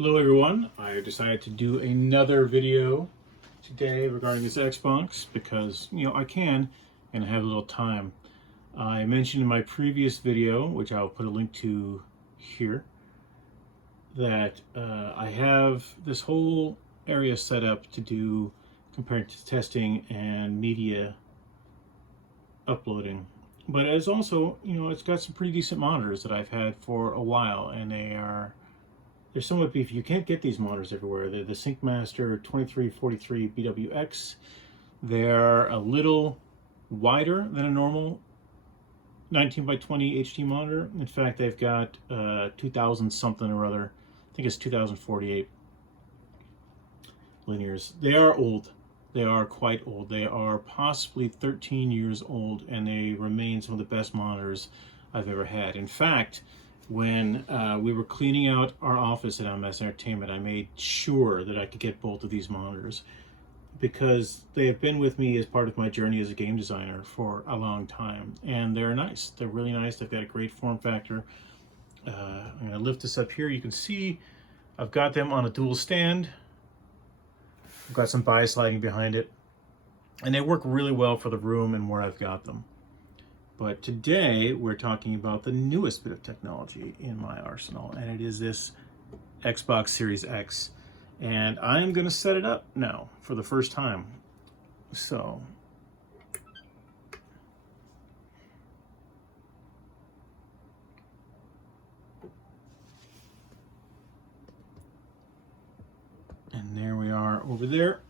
Hello everyone, I decided to do another video today regarding this Xbox because, I can and I have a little time. I mentioned in my previous video, which I'll put a link to here, that I have this whole area set up to do comparative testing and media uploading. But it's also, it's got some pretty decent monitors that I've had for a while, and they're somewhat beefy. You can't get these monitors everywhere. They're the SyncMaster 2343 BWX. They're a little wider than a normal 19 by 20 HD monitor. In fact, they've got 2000 something or other. I think it's 2048 linears. They are old. They are quite old. They are possibly 13 years old, and they remain some of the best monitors I've ever had. In fact, when we were cleaning out our office at MS Entertainment, I made sure that I could get both of these monitors because they have been with me as part of my journey as a game designer for a long time, and they're nice. They're really nice. They've got a great form factor. I'm going to lift this up here. You can see I've got them on a dual stand. I've got some bias lighting behind it, and they work really well for the room and where I've got them. But today we're talking about the newest bit of technology in my arsenal, and it is this Xbox Series X. And I'm going to set it up now for the first time. So and there we are over there.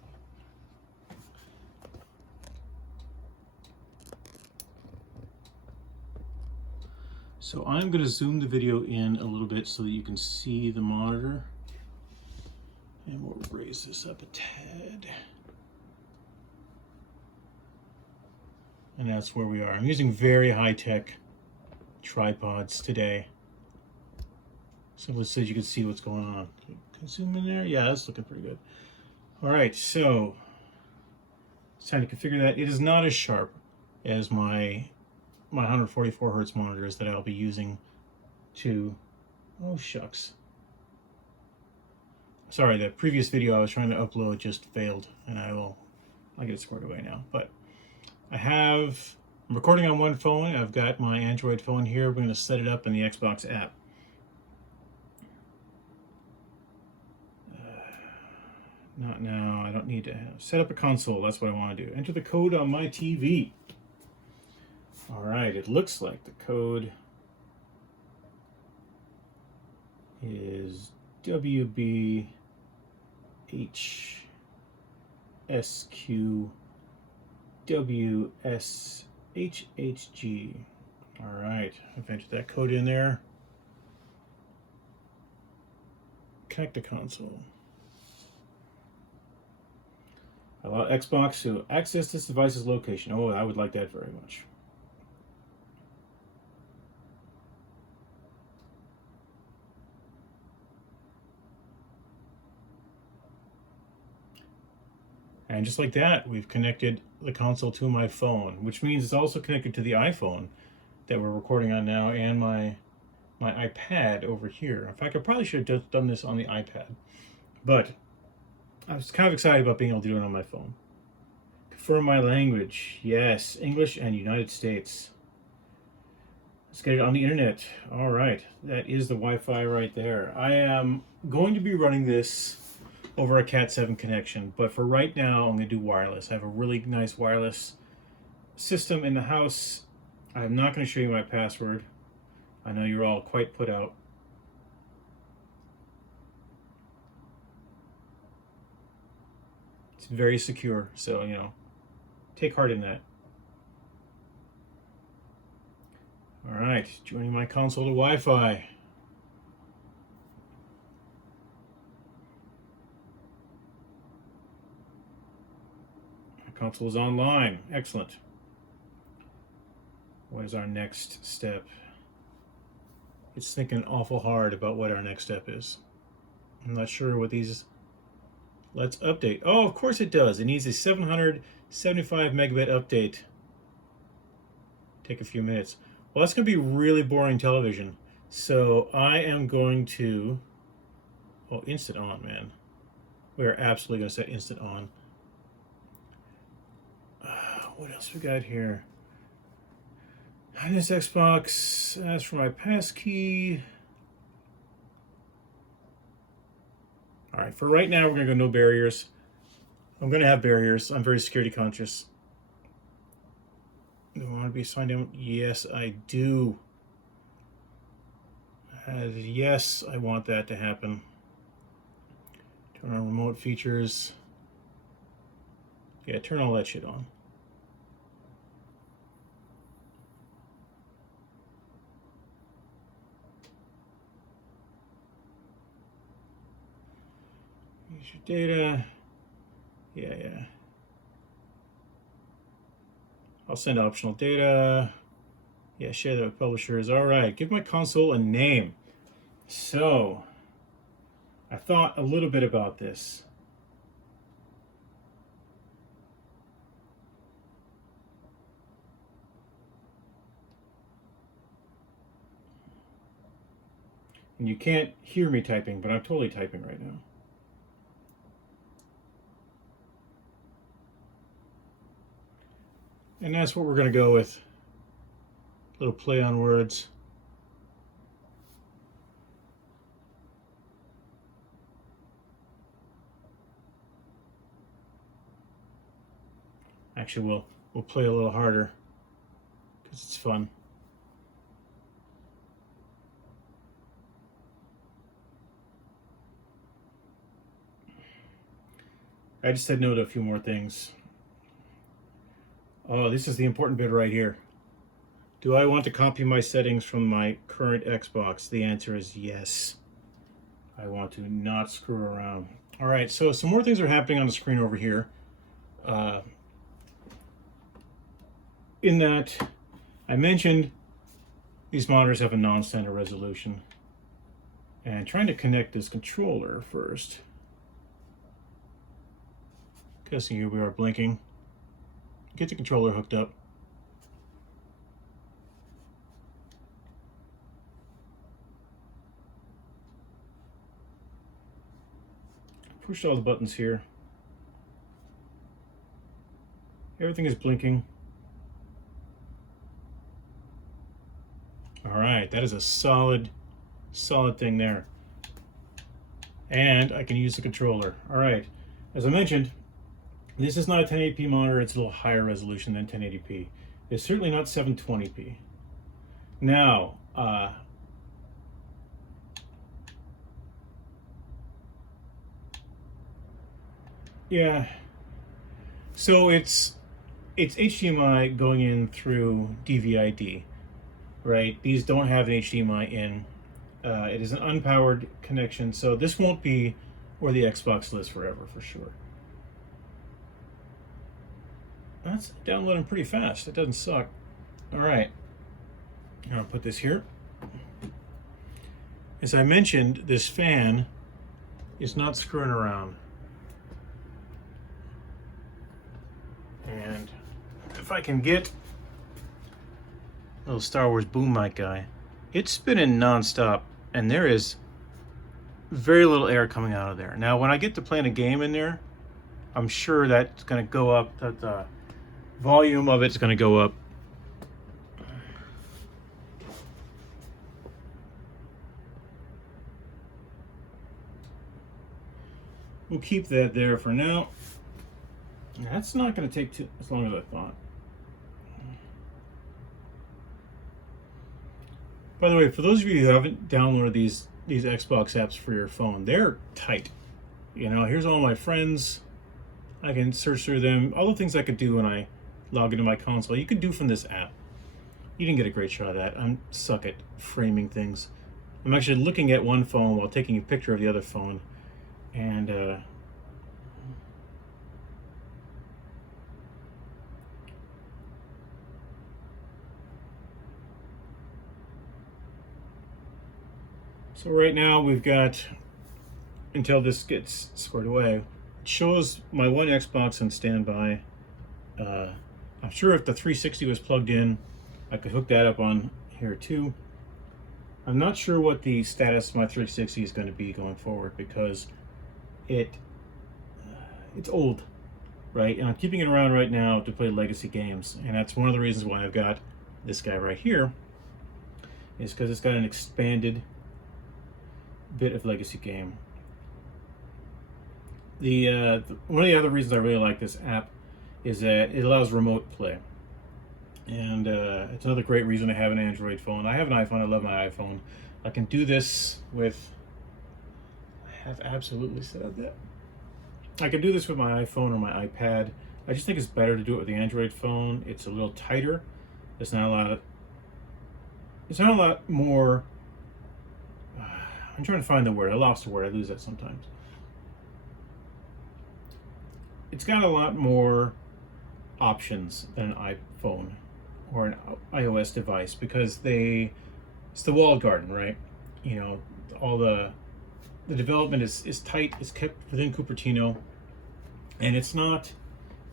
So I'm going to zoom the video in a little bit so that you can see the monitor. And we'll raise this up a tad. And that's where we are. I'm using very high-tech tripods today, so you can see what's going on. Can zoom in there? Yeah, that's looking pretty good. All right, so it's time to configure that. It is not as sharp as my 144 hertz monitors that I'll be using to, oh shucks. Sorry, the previous video I was trying to upload just failed, and I'll get it squared away now. But I'm recording on one phone. I've got my Android phone here. We're going to set it up in the Xbox app. Not now. I don't need to set up a console. That's what I want to do. Enter the code on my TV. All right, it looks like the code is WBHSQ WSHHG. All right, I've entered that code in there. Connect to console. Allow Xbox to access this device's location. Oh, I would like that very much. And just like that, we've connected the console to my phone, which means it's also connected to the iPhone that we're recording on now and my iPad over here. In fact, I probably should have done this on the iPad, but I was kind of excited about being able to do it on my phone. Confirm my language. Yes, English and United States. Let's get it on the internet. All right, that is the Wi-Fi right there. I am going to be running this over a Cat 7 connection, but for right now I'm going to do wireless. I have a really nice wireless system in the house. I'm not going to show you my password. I know you're all quite put out. It's very secure, so take heart in that. All right, joining my console to Wi-Fi. Console is online. Excellent. What is our next step? It's thinking awful hard about what our next step is. I'm not sure what these... Let's update. Oh, of course it does. It needs a 775 megabit update. Take a few minutes. Well, that's going to be really boring television. So I am going to Oh, instant on, man. We are absolutely going to set instant on. What else we got here? On this Xbox, as for my passkey. All right, for right now, we're going to go no barriers. I'm going to have barriers. I'm very security conscious. Do I want to be signed in? Yes, I do. Yes, I want that to happen. Turn on remote features. Yeah, turn all that shit on. Use your data. Yeah. I'll send optional data. Yeah, share that with publishers. All right, give my console a name. So, I thought a little bit about this. And you can't hear me typing, but I'm totally typing right now. And that's what we're going to go with. A little play on words. Actually, we'll play a little harder because it's fun. I just said no to a few more things. Oh, this is the important bit right here. Do I want to copy my settings from my current Xbox? The answer is yes. I want to not screw around. All right, so some more things are happening on the screen over here. In that, I mentioned these monitors have a non-standard resolution. And trying to connect this controller first. Guessing here we are blinking. Get the controller hooked up. Push all the buttons here. Everything is blinking. All right, that is a solid thing there. And I can use the controller. All right, as I mentioned, this is not a 1080p monitor. It's a little higher resolution than 1080p. It's certainly not 720p. Now, yeah, so it's HDMI going in through DVI-D, right? These don't have an HDMI in. It is an unpowered connection, so this won't be where the Xbox lives forever, for sure. That's downloading pretty fast. It doesn't suck. All right. I'll put this here. As I mentioned, this fan is not screwing around. And if I can get a little Star Wars boom mic guy, it's spinning nonstop, and there is very little air coming out of there. Now, when I get to playing a game in there, I'm sure that's going to go up, that the volume of it's going to go up. We'll keep that there for now. That's not going to take as long as I thought. By the way, for those of you who haven't downloaded these Xbox apps for your phone, they're tight. You know, here's all my friends. I can search through them. All the things I could do when I log into my console, you can do from this app. You didn't get a great shot of that. I suck at framing things. I'm actually looking at one phone while taking a picture of the other phone. And so right now we've got, until this gets squared away, it shows my one Xbox on standby. I'm sure if the 360 was plugged in, I could hook that up on here too. I'm not sure what the status of my 360 is going to be going forward, because it's old, right? And I'm keeping it around right now to play legacy games, and that's one of the reasons why I've got this guy right here, is because it's got an expanded bit of legacy game. One of the other reasons I really like this app is that it allows remote play, and it's another great reason to have an Android phone. I have an iPhone. I love my iPhone. I can do this with. I have absolutely said that. I can do this with my iPhone or my iPad. I just think it's better to do it with the Android phone. It's a little tighter. It's not a lot. It's not a lot more. I'm trying to find the word. I lost the word. I lose that sometimes. It's got a lot more options than an iPhone or an iOS device, because it's the walled garden, right? You know, all the development is tight, it's kept within Cupertino, and it's not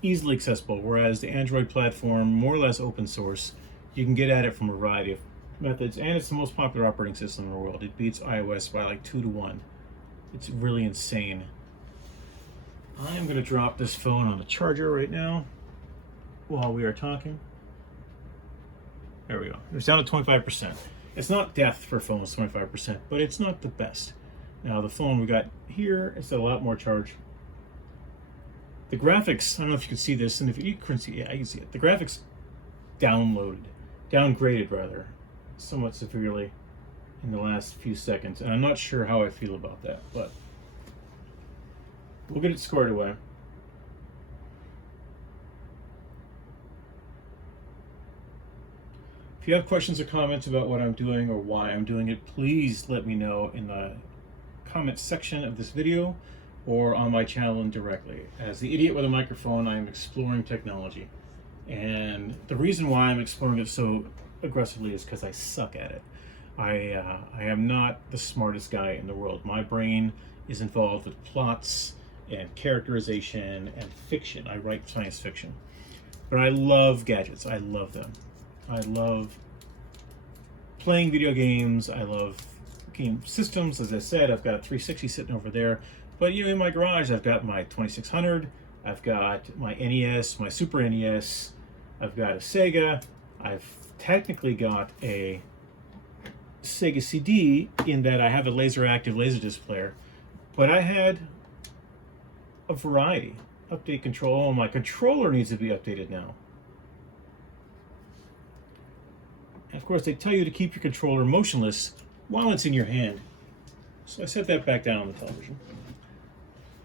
easily accessible, whereas the Android platform, more or less open source, you can get at it from a variety of methods, and it's the most popular operating system in the world. It beats iOS by like 2 to 1. It's really insane. I am going to drop this phone on the charger right now while we are talking. There we go. It's down to 25%. It's not death for phones, 25%, but it's not the best. Now the phone we got here, it's got a lot more charge. The graphics, I don't know if you can see this, and if you couldn't see, yeah, I can see it. The graphics downgraded rather, somewhat severely in the last few seconds, and I'm not sure how I feel about that, but we'll get it squared away. If you have questions or comments about what I'm doing or why I'm doing it, please let me know in the comment section of this video or on my channel indirectly. As the idiot with a microphone, I am exploring technology. And the reason why I'm exploring it so aggressively is because I suck at it. I am not the smartest guy in the world. My brain is involved with plots and characterization and fiction. I write science fiction. But I love gadgets. I love them. I love playing video games. I love game systems. As I said, I've got a 360 sitting over there. But you know, in my garage, I've got my 2600. I've got my NES, my Super NES. I've got a Sega. I've technically got a Sega CD in that I have a laser active Laserdisc player. But I had a variety. Update control. My controller needs to be updated now. And of course, they tell you to keep your controller motionless while it's in your hand. So I set that back down on the television.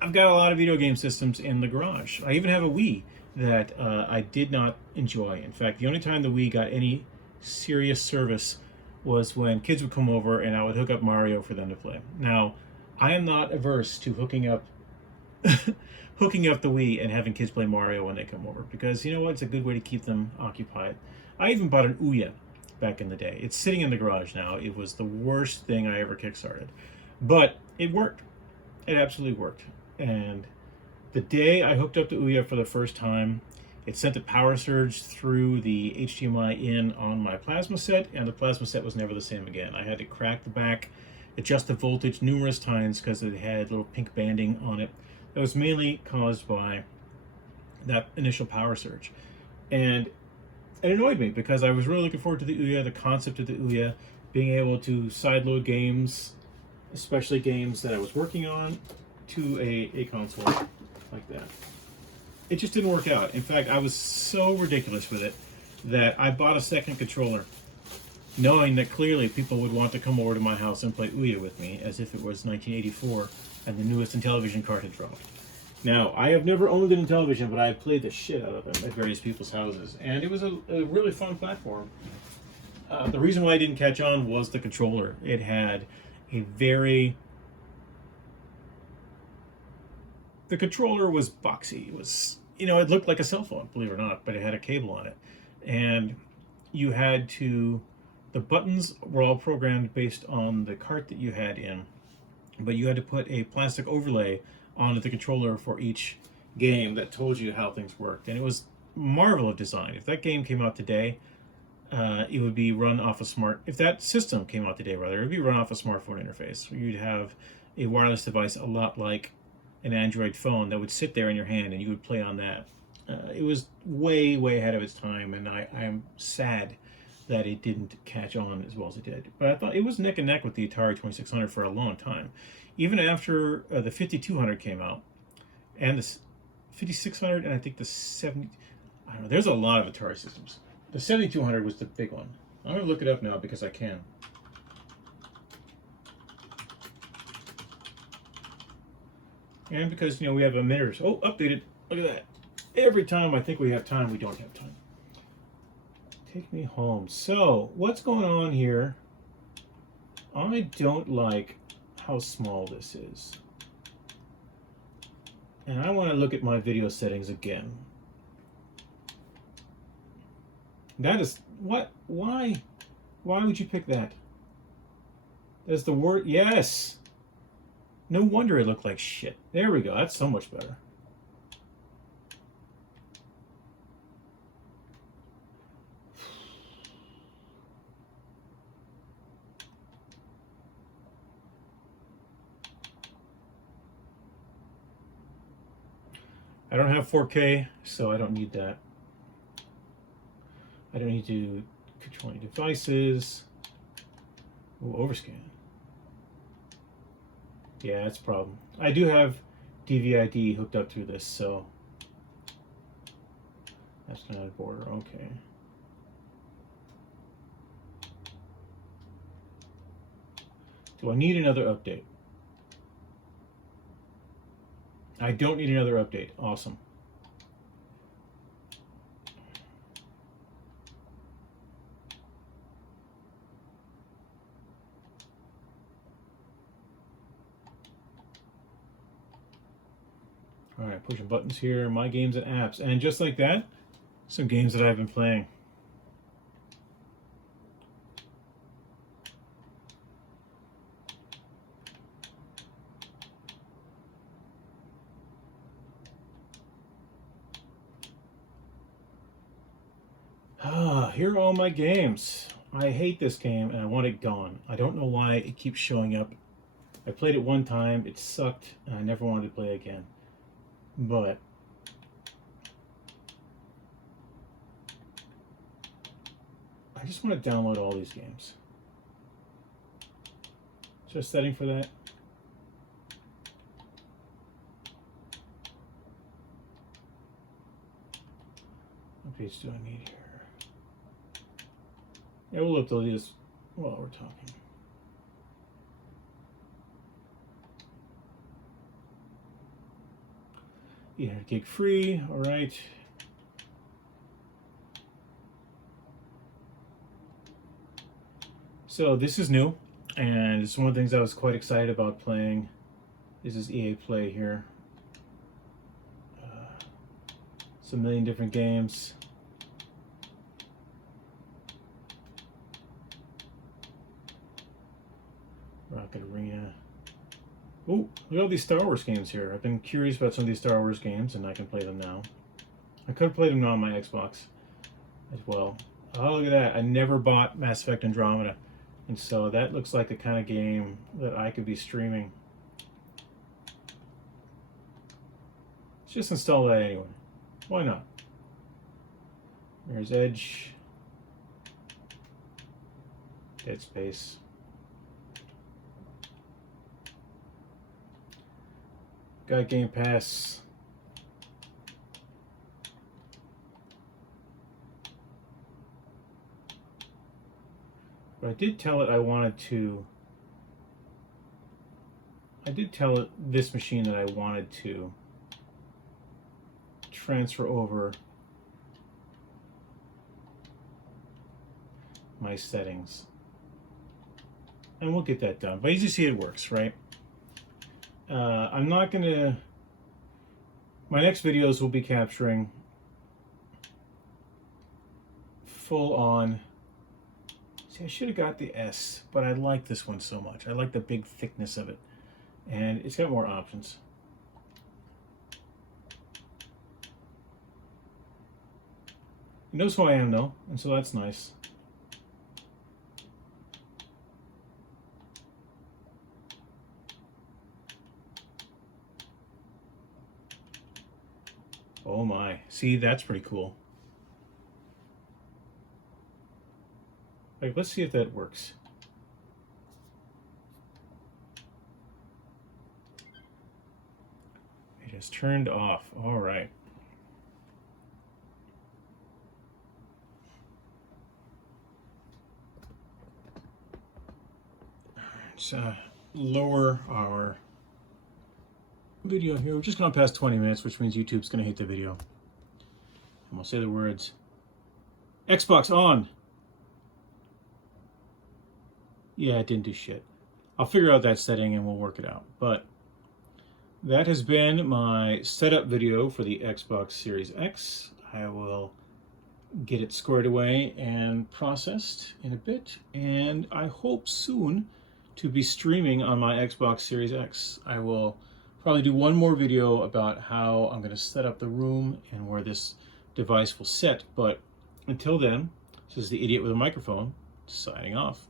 I've got a lot of video game systems in the garage. I even have a Wii that I did not enjoy. In fact, the only time the Wii got any serious service was when kids would come over and I would hook up Mario for them to play. Now, I am not averse to hooking up hooking up the Wii and having kids play Mario when they come over, because you know what? It's a good way to keep them occupied. I even bought an Ouya back in the day. It's sitting in the garage now. It was the worst thing I ever kickstarted, but it worked. It absolutely worked. And the day I hooked up the Ouya for the first time, it sent a power surge through the HDMI in on my plasma set, and the plasma set was never the same again. I had to crack the back, adjust the voltage numerous times because it had little pink banding on it. That was mainly caused by that initial power surge. And it annoyed me because I was really looking forward to the Ouya, the concept of the Ouya, being able to sideload games, especially games that I was working on, to a console like that. It just didn't work out. In fact, I was so ridiculous with it that I bought a second controller, knowing that clearly people would want to come over to my house and play Ouya with me, as if it was 1984 and the newest Intellivision card had dropped. Now, I have never owned an Intellivision, but I have played the shit out of them at various people's houses, and it was a really fun platform. The reason why I didn't catch on was the controller. It had a very... The controller was boxy. It was, you know, it looked like a cell phone, believe it or not, but it had a cable on it. And you had to... The buttons were all programmed based on the cart that you had in, but you had to put a plastic overlay onto the controller for each game that told you how things worked. And it was a marvel of design. If that game came out today, it would be run off a smart, if that system came out today, rather, it would be run off a smartphone interface. You'd have a wireless device a lot like an Android phone that would sit there in your hand and you would play on that. It was way, way ahead of its time, and I am sad that it didn't catch on as well as it did. But I thought it was neck and neck with the Atari 2600 for a long time. Even after the 5200 came out, and the 5600, and I think the 70, I don't know, there's a lot of Atari systems. The 7200 was the big one. I'm going to look it up now because I can. And because, we have a minute or so. Oh, updated. Look at that. Every time I think we have time, we don't have time. Take me home. So, what's going on here? I don't like how small this is. And I want to look at my video settings again. That is, what? Why? Why would you pick that? That's the word, yes! No wonder it looked like shit. There we go, that's so much better. I don't have 4K, so I don't need that. I don't need to control any devices. Ooh, overscan. Yeah, that's a problem. I do have DVI-D hooked up through this, so that's not a border. Okay. Do I need another update? I don't need another update. Awesome. All right, pushing buttons here, my games and apps. And just like that, some games that I've been playing. Here are all my games. I hate this game and I want it gone. I don't know why it keeps showing up. I played it one time, it sucked, and I never wanted to play again. But I just want to download all these games. Is there a setting for that? What page do I need here? Yeah, we'll upload these while we're talking. Yeah, gig free, all right. So this is new, and it's one of the things I was quite excited about playing. This is EA Play here. It's a million different games. Rocket Arena. Oh, look at all these Star Wars games here. I've been curious about some of these Star Wars games, and I can play them now. I could play them now on my Xbox as well. Oh, look at that. I never bought Mass Effect Andromeda. And so that looks like the kind of game that I could be streaming. Let's just install that anyway. Why not? There's Edge. Dead Space. Got Game Pass. But I did tell it I wanted to. I did tell it this machine that I wanted to transfer over my settings. And we'll get that done. But as you see, it works, right? I'm not going to... My next videos will be capturing full on... See, I should have got the S, but I like this one so much. I like the big thickness of it. And it's got more options. It knows who I am, though, and so that's nice. Oh my, see, that's pretty cool. Like, let's see if that works. It has turned off. All right. Let's lower our video here. We're just gone past 20 minutes, which means YouTube's gonna hate the video. And we'll say the words, Xbox on. Yeah, it didn't do shit. I'll figure out that setting and we'll work it out. But that has been my setup video for the Xbox Series X. I will get it squared away and processed in a bit, and I hope soon to be streaming on my Xbox Series X. I will probably do one more video about how I'm going to set up the room and where this device will sit, but until then, this is the idiot with a microphone signing off.